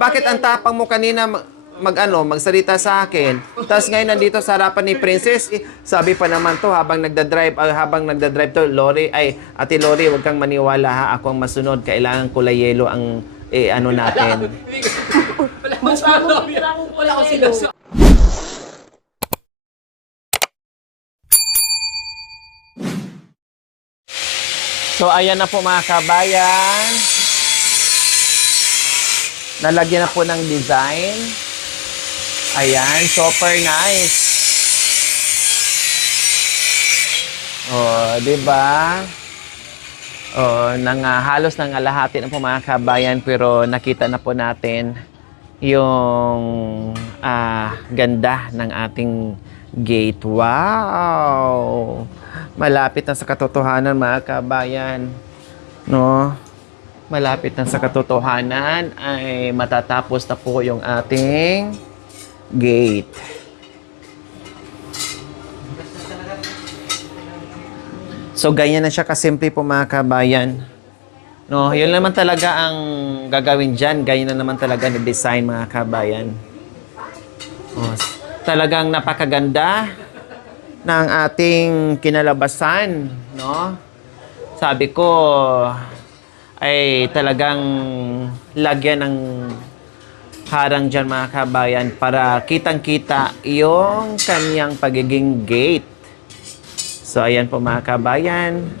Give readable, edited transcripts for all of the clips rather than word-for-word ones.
Bakit ang tapang mo kanina magsalita sa akin? Tapos ngayon nandito sa harapan ni Princess, sabi pa naman to habang nagda-drive to, Ate Lori, huwag kang maniwala ha, ako ang masunod, kailangan kulay yelo ang natin. Wala ko sinasabi. So, ayan na po mga kabayan. Nalagyan na po ng design. Ayan, super nice. Oh, 'di ba? Oh, halos nangalahati na po mga kabayan, pero nakita na po natin yung ganda ng ating gate. Wow! Malapit na sa katotohanan mga kabayan. No? Malapit na sa katotohanan ay matatapos na po yung ating gate. So, ganyan na siya kasimple po mga kabayan. No, yun naman talaga ang gagawin dyan. Ganyan na naman talaga na design mga kabayan. Oh, talagang napakaganda ng ating kinalabasan. No? Sabi ko, ay talagang lagyan ng harang dyan mga kabayan para kitang-kita yung kanyang pagiging gate. So, ayan po mga kabayan.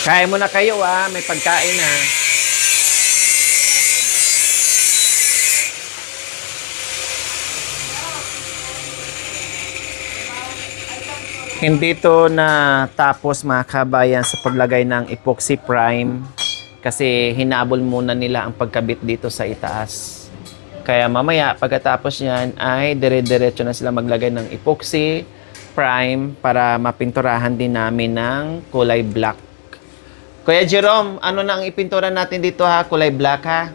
Kain mo na kayo may pagkain na. Hindi to na tapos mga kabayan sa paglagay ng epoxy prime kasi hinabol muna nila ang pagkabit dito sa itaas. Kaya mamaya pagkatapos niyan ay dire-diretso na sila maglagay ng epoxy prime para mapinturahan din namin ng kulay black. Kuya Jerome, ano na ang ipintura natin dito ha? Kulay black ha?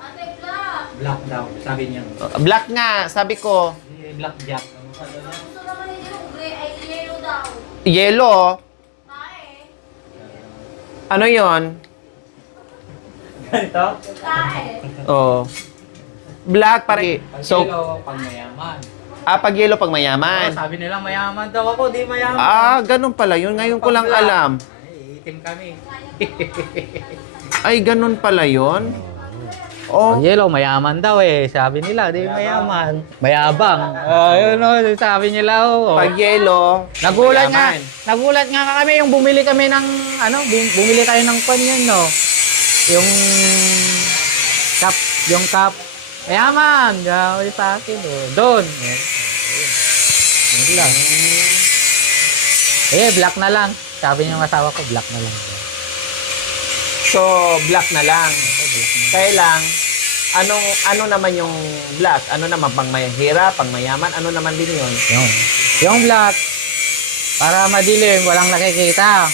Ate, black! Black daw, sabi niya. Black nga, sabi ko. Black jack. Gusto naman niya yung gray ay yellow daw. Yellow? Tae. Ano yon? Ganito? Tae. Oh. Black pare. So, Yellow, pag mayaman. pag yellow pag mayaman. Sabi nila mayaman daw ako, di mayaman. Ganun pala yun. Ngayon ko lang alam. Ay, itim kami. Ay, ganun pala yun? Oh, Pag yellow, mayaman daw Sabi nila, di mayaman. Mayabang. Ayun sabi nila pag yellow, Nagulat mayaman. nga kami yung bumili kami ng, bumili kayo ng pan yun, no? Yung cup. Mayaman. Sabi sa akin, doon. Yun lang. Black na lang. Sabi niya ng asawa ko, black na lang. So, black na lang. Kaya lang, ano naman yung black? Ano naman, pang mahirap, pang mayaman? Ano naman din yun? Yung black, para madilim, walang nakikita.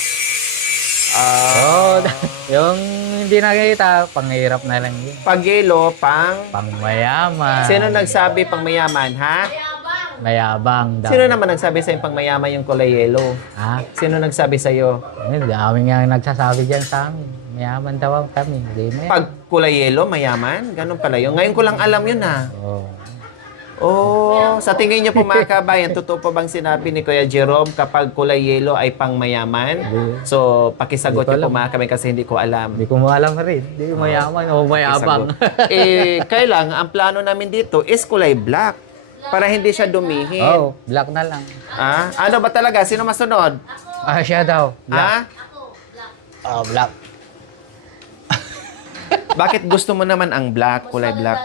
Yung hindi nakikita, panghirap na lang yun. Pag yellow, Pang mayaman. Sino nagsabi pang mayaman, ha? Mayabang daw. Sino naman nagsabi sa'yo pang mayaman yung kulay yellow? Ha? Sino nagsabi sa'yo? Dami nga nagsasabi dyan sa amin. Mayaman daw kami. Hindi mayaman. Pag kulay yellow, mayaman? Ganun pala yun. Ngayon ko lang alam yun, ha? Oh. Sa tingin niyo po mga kabayan, totoo pa bang sinabi ni Kuya Jerome kapag kulay yellow ay pang mayaman? So, pakisagot niyo po mga kabayan kasi hindi ko alam. Hindi ko alam rin. Hindi mayaman o mayabang. Kailang, ang plano namin dito is kulay black para hindi siya dumihin. Black na lang. Ano ba talaga? Sino masunod? Siya daw. Black. Black. Bakit gusto mo naman ang black, kulay black?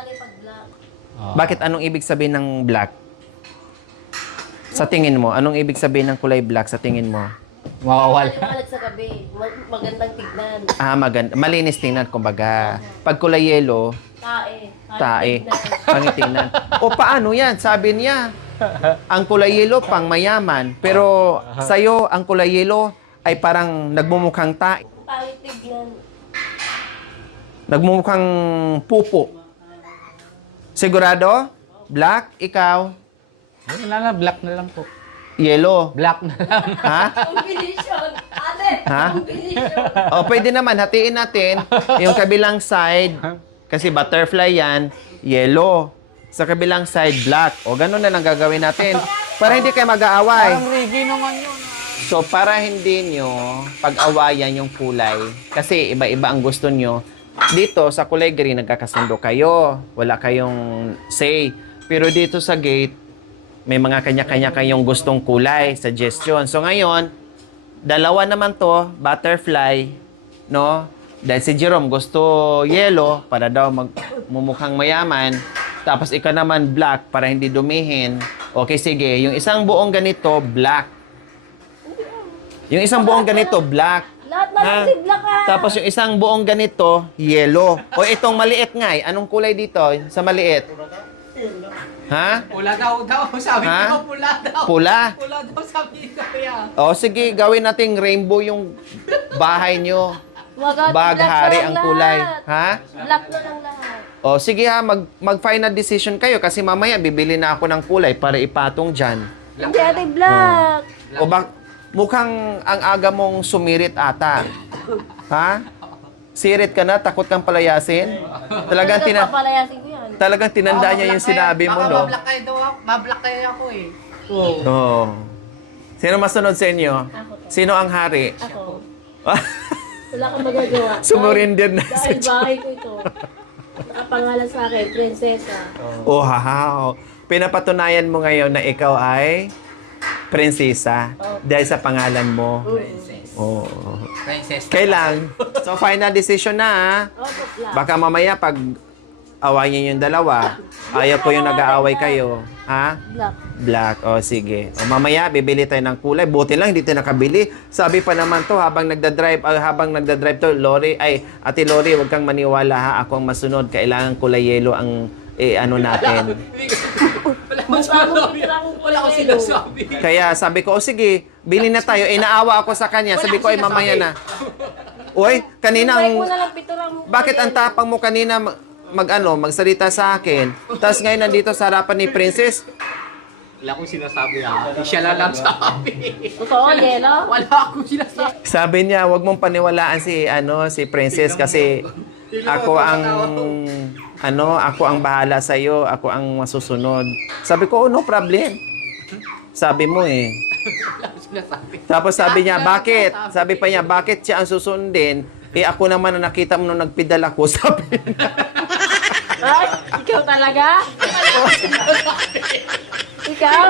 Bakit anong ibig sabihin ng black? Sa tingin mo, anong ibig sabihin ng kulay black sa tingin mo? Mawawala. Maliwanag sa gabi. Magandang tignan. Maganda. Malinis tingnan, kumbaga. Pag kulay yellow, Tae. tae. Pangitingnan. O paano yan? Sabi niya, ang kulay yellow pang mayaman. Pero sa'yo, ang kulay yellow ay parang nagmumukhang tae. Pangit tignan. Nagmumukhang pupo. Sigurado? Black? Ikaw? Wala na, black na lang po. Yellow? Black na lang. Ha? Combination. Ate, Ha? combination. O pwede naman, hatiin natin yung kabilang side. Kasi butterfly yan, yellow. Sa kabilang side, black. O ganun na lang gagawin natin. Para hindi kayo mag-aaway. Parang reggae naman yun. So, para hindi nyo pag-awayan yung kulay, kasi iba-iba ang gusto nyo, dito sa kulay green, nagkakasundo kayo. Wala kayong say. Pero dito sa gate, may mga kanya-kanya kayong gustong kulay, suggestion. So, ngayon, dalawa naman to, butterfly, no? Dahil si Jerome gusto yellow para daw magmumukhang mayaman. Tapos ikaw naman black para hindi dumihin. Okay, sige. Yung isang buong ganito, black. Yung isang buong ganito, black. Lahat na si Black ha. Tapos yung isang buong ganito, yellow. O itong maliit nga eh. Anong kulay dito sa maliit? Ha? Pula daw. Sabi Ha? ko, pula daw. Pula. Pula daw, sabi ko ya. O sige, gawin nating rainbow yung bahay nyo. Wag Baghari ang kulay. Ha? Black na lang lahat. O sige ha, mag-final decision kayo kasi mamaya bibili na ako ng kulay para ipatong dyan. Hindi ate Black. O mukhang ang aga mong sumirit ata. Ha? Sirit ka na? Takot kang palayasin? Papalayasin ko yan. Talagang tinandaan niya yung sinabi mo, no? Baka mablak kayo ako eh. Oo. Sino masunod sa inyo? Ako to. Sino ang hari? Ako. Wala kang magagawa. Sumurinder na Dahil bahay ko ito. Nakapangalan sa akin, prinsesa. Oh, hahaw. Pinapatunayan mo ngayon na ikaw ay prinsesa dahil sa pangalan mo. Oh. Princess. Kailan? So, final decision na, ha? Opo, Black. Baka mamaya pag awayin yung dalawa, ayaw ko yung nag-aaway kayo. Ha? Black. Black. O, sige. O, mamaya, bibili tayo ng kulay. Buti lang, hindi tayo nakabili. Sabi pa naman to, habang nagdadrive to, Ate Lori, huwag kang maniwala, ha? Ako ang masunod. Kailangan kulay yellow ang, ano natin. Wala ko sinasabi. Kaya sabi ko, o sige, bili na tayo. Naawa ako sa kanya. Sabi ko, ay mamaya na. Uy, kanina Balik mo ang... na lang piturang mo. Bakit ang tapang mo kanina magsalita sa akin? Tapos ngayon nandito sa harapan ni Princess, Wala akong sinasabi ha. Siya lang sabi. Totoo, Yelo? Wala akong sinasabi. sabi niya, wag mong paniwalaan si Princess kasi ako ang bahala sa iyo, ako ang masusunod. Sabi ko, oh, no problem. Sabi mo eh. Wala akong sinasabi. Tapos sabi niya, bakit? Sabi pa niya, bakit siya ang susundin? Eh ako naman na nakita mo nung nagpidal ako, sabi niya. Ay, ikaw talaga? Ikaw?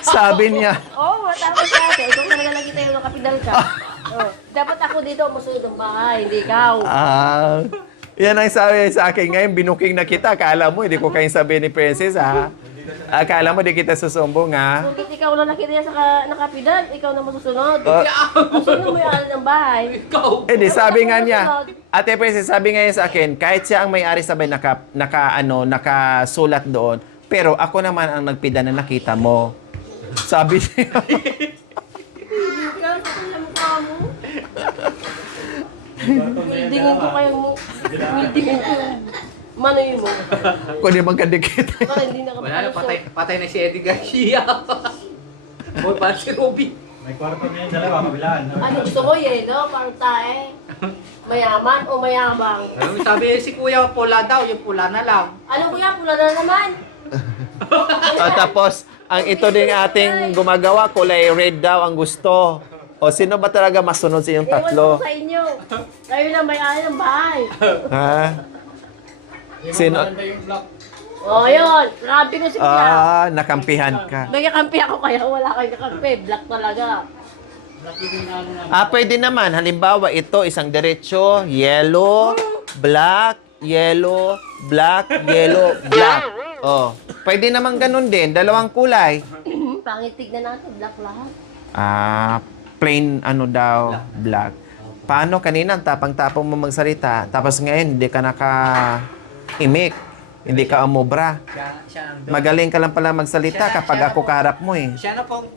Sabi niya. Oo, tama ka ate. Ikaw talaga lagi tayo nakapidal ka. Oh, dapat ako dito musunod ng bahay, hindi ikaw. Yan ang sabi sa akin ngayon, binuking na kita. Akala mo, hindi ko kayong sabi ni Princess, ha? Akala mo, di kita susumbong, ha? Kung ikaw na nakita niya sa nakapidal, ikaw na masusunod. Sino mo yung ng bahay? Ikaw. Eh di, sabi nga niya, Ate Princess, sabi nga niya sa akin, kahit siya ang may-ari sabay nakasulat doon, pero ako naman ang nagpida na nakita mo. Sabi niya. Ikaw, sa mukha mo. Wildingin ko kayo mo. Wildingin ko. Manoy mo. Kung di magkadikit. Baka hindi Wala na, nakapalisok. patay na si Eddie Garcia. Boy, parang si Robby. May kwarto niya yung dalawa, kabilaan. Ano gusto mo, Yelo? Parang tae. Mayaman o mayabang? Ano sabi si Kuya, pula daw, yung pula na lang. Ano kuya, pula na naman. Tapos, ang ito din ating gumagawa, kulay red daw ang gusto. O sino ba talaga masunod sa inyong Ewan tatlo? ko sa inyo. Kayo na may-ari ng bahay. Ha? Sino? O, yun. Grabe ko si kuya. Nakampihan ka. May kakampi ako kaya wala kayo kakampi. Black talaga. Pwede naman. Halimbawa, ito, isang diretso, yellow, black, yellow, black, yellow, black. Oh, pwede naman ganun din. Dalawang kulay. Pangit tignan natin. Black lahat. plain ano daw, black. Paano kanina, tapang-tapang mo magsalita, tapos ngayon, hindi ka naka-imik, hindi ka umubra. Magaling ka lang pala magsalita kapag ako kaharap mo eh. Siya na pong...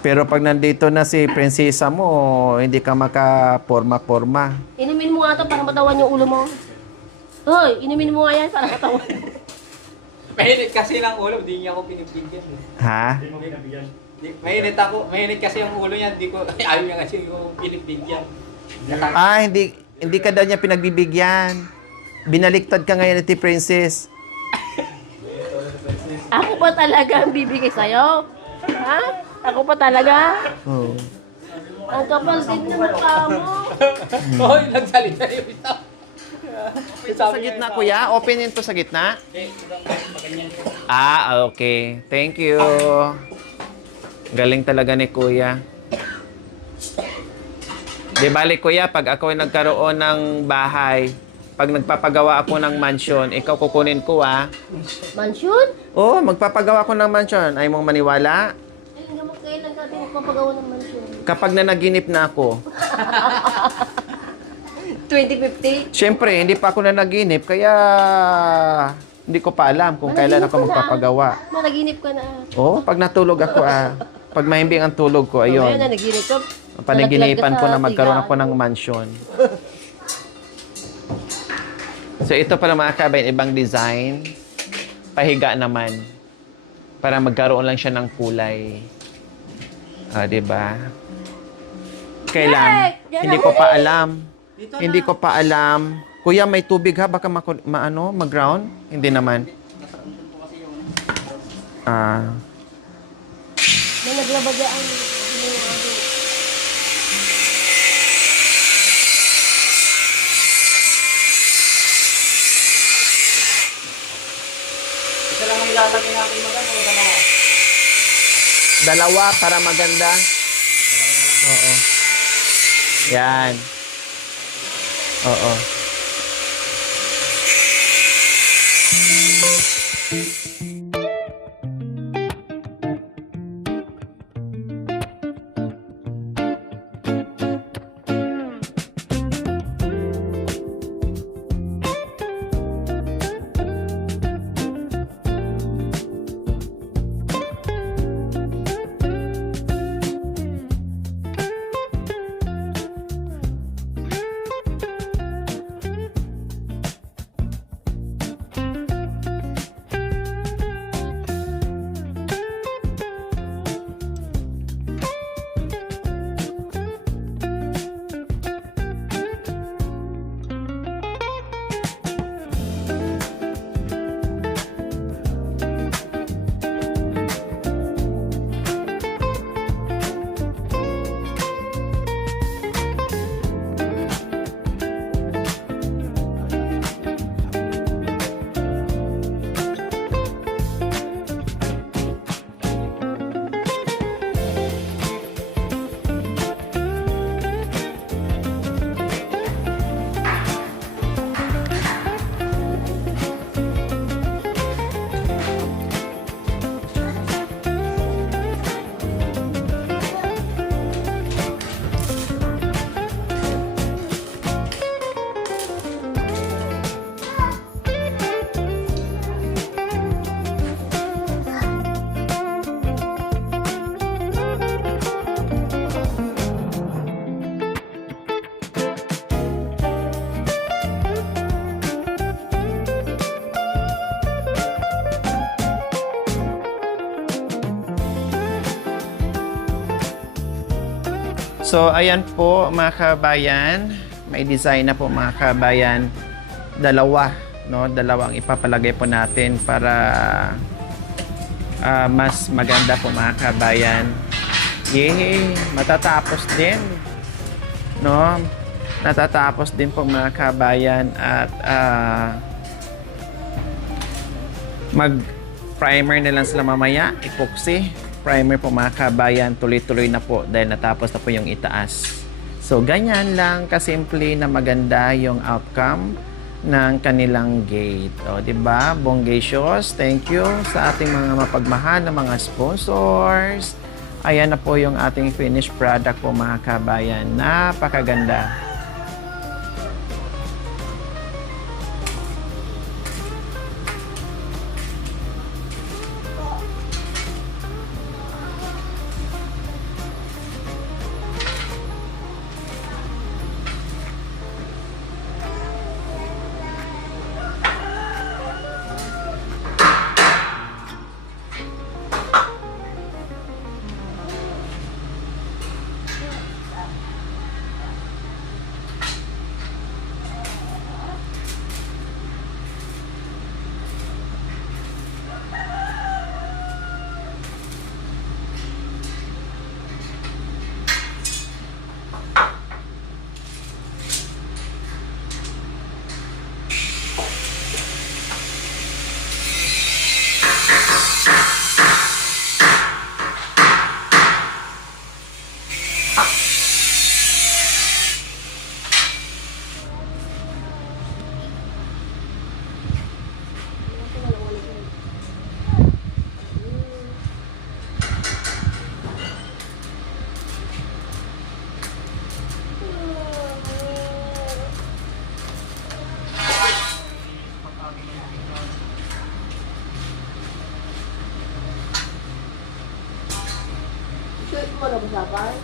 Pero pag nandito na si prinsesa mo, hindi ka makaporma-porma. Inumin mo nga ito para matawan yung ulo mo. Hoy, inumin mo nga yan para matawan. Mainit kasi ng ulo, di niya ako pinipigyan. Ha? Hindi mo kinabigyan. Mainit kasi ang ulo niya, di ko, ayaw niya kasi yung pinipigyan. Ah, hindi ka daw niya pinagbibigyan. Binaliktad ka ngayon ni Princess. Ako pa talaga ang bibigay sa'yo. Ha? Ako pa talaga? Oh. Ang kapal din ng mukha mo. Hoy, nagsalita yung isa. Sa gitna, kuya? Open yun to sa gitna? Ah, okay. Thank you. Galing talaga ni kuya. Di bali, kuya, pag ako ay nagkaroon ng bahay, pag nagpapagawa ako ng mansion, ikaw kukunin ko, ah. Mansion? Oo, magpapagawa ako ng mansion. Ay mong maniwala? Ay, hanggang magkailan ka din magpapagawa ng mansion? Kapag nanaginip na ako. 2050? Siyempre, hindi pa ako nanaginip, kaya hindi ko pa alam kung kailan ako magpapagawa. Managinip ka na. Oo, pag natulog ako, ah. Pag mahimbing ang tulog ko, ayun. Ngayon, nanaginip ka. Panaginipan ko na Nalaglag ka sa magkaroon ako tigaan. ng mansion. So ito pala mga kabayan, ibang design. Pahiga naman. Para magkaroon lang siya ng kulay. Ah, 'di ba? Kailan? Yan Hindi na. ko pa alam. Hindi ko pa alam. Kuya, may tubig ha? Baka mag-ground? Hindi naman. Ah. May naglabagay ang... Isa lang ang ilalagay natin maganda o dalawa? Dalawa para maganda. Oo. Yan. Oo. So, ayan po mga kabayan. May design na po mga kabayan. Dalawa, no? Dalawang ipapalagay po natin para mas maganda po mga kabayan. Yay! Matatapos din. No? Natatapos din po mga kabayan at mag-primer na lang sila mamaya. Epoxy. Primer po mga kabayan, tuloy-tuloy na po dahil natapos na po yung itaas. So, ganyan lang kasimple na maganda yung outcome ng kanilang gate. O, diba? Bongacious, thank you sa ating mga mapagmahal na mga sponsors. Ayan na po yung ating finished product po mga kabayan. Napakaganda. Shoot mo na ba sabay?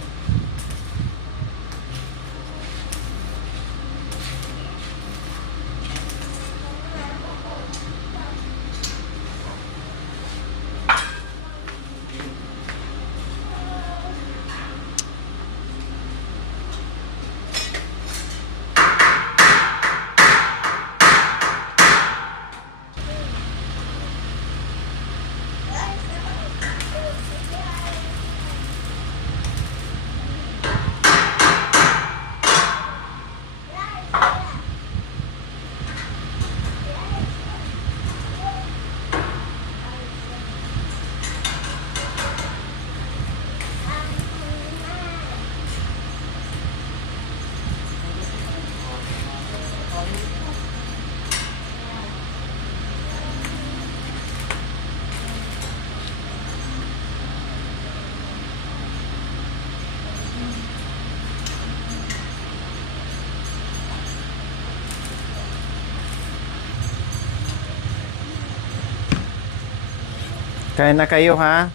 Kaya na kayo ha.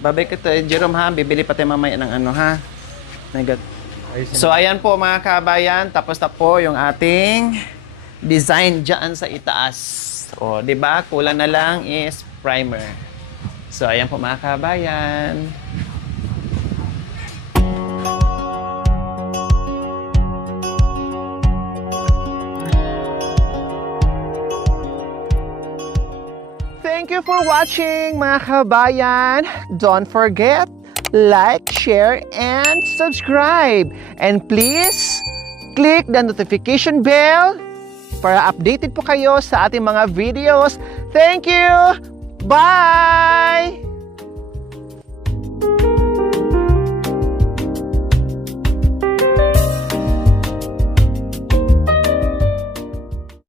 Babay ka to, Jerome ha. Bibili pa tayo mamaya ng ano ha. So ayan po mga kabayan, tapos na po yung ating design dyan sa itaas. O, di ba? Kulang na lang is primer. So ayan po mga kabayan. Thank you for watching mga kabayan. Don't forget, like, share, and subscribe. And please, click the notification bell para updated po kayo sa ating mga videos. Thank you! Bye!